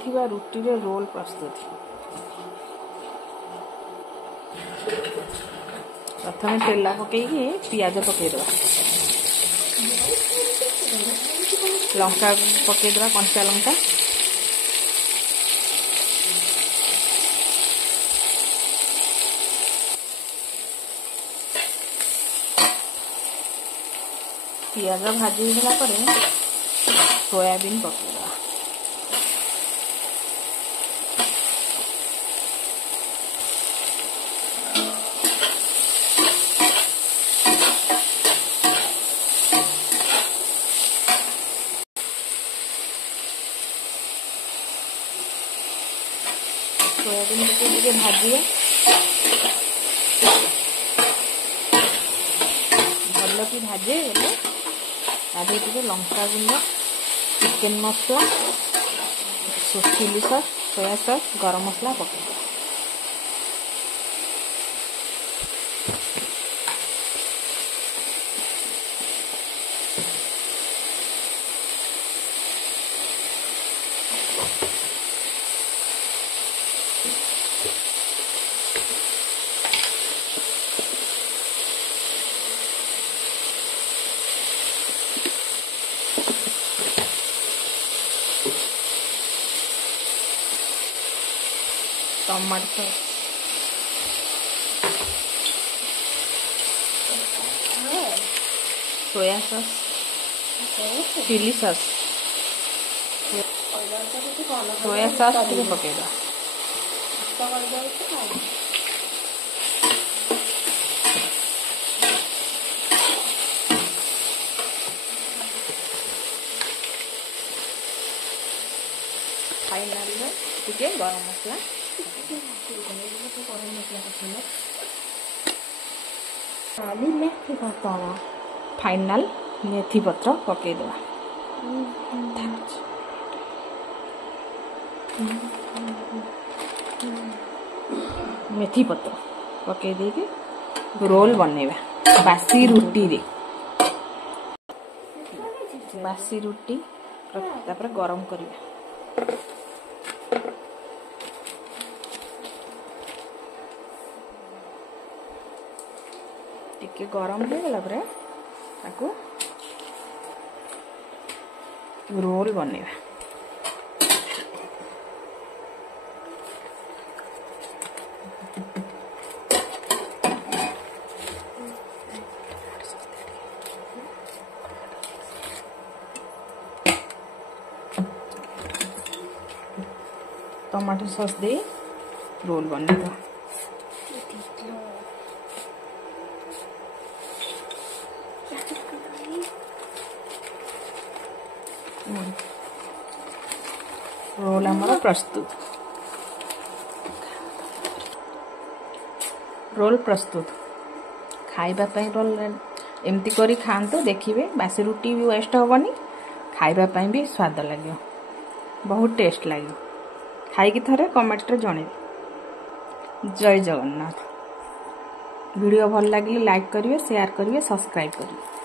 थिबा रुटी रे रोल प्रस्तुत। प्रथम तेला पकई पियाज पकईदे, लंका पकईदे, कंचा लंका, पियाज भाजी होला पर सोयाबीन पकईदे। सोयाबीन पकई भाजिए, भल कि भाजे टे लंका गुंड, chicken masala, chilli sauce, soya sauce, garam masala पकईदे। Tomato sauce, soya sauce, chilli sauce, soya sauce टे पकईदे। फाइनल टे गरम मसला, फाइनल मेथी पत्र पकईदे। मेथी पत्र पकई दे रोल बनैबा बासी रुटी रे। बासी रुटी तापर गरम करिबा। टिके गरम हो गला परे ताको रोल बनैबा। टमाटो सॉस दे रोल बनैबा। रोल हमारा प्रस्तुत। रोल प्रस्तुत। खाइबा पई रोल एमती करी खांतो, देखिए बासी रुटी भी वेस्ट होबनी, खाइबा पई भी स्वाद लगे, बहुत टेस्ट लगे। खाई थरे कमेंट रे जणे। जय जगन्नाथ। वीडियो भल लगे लाइक करिए, शेयर करिए, सब्सक्राइब करिए।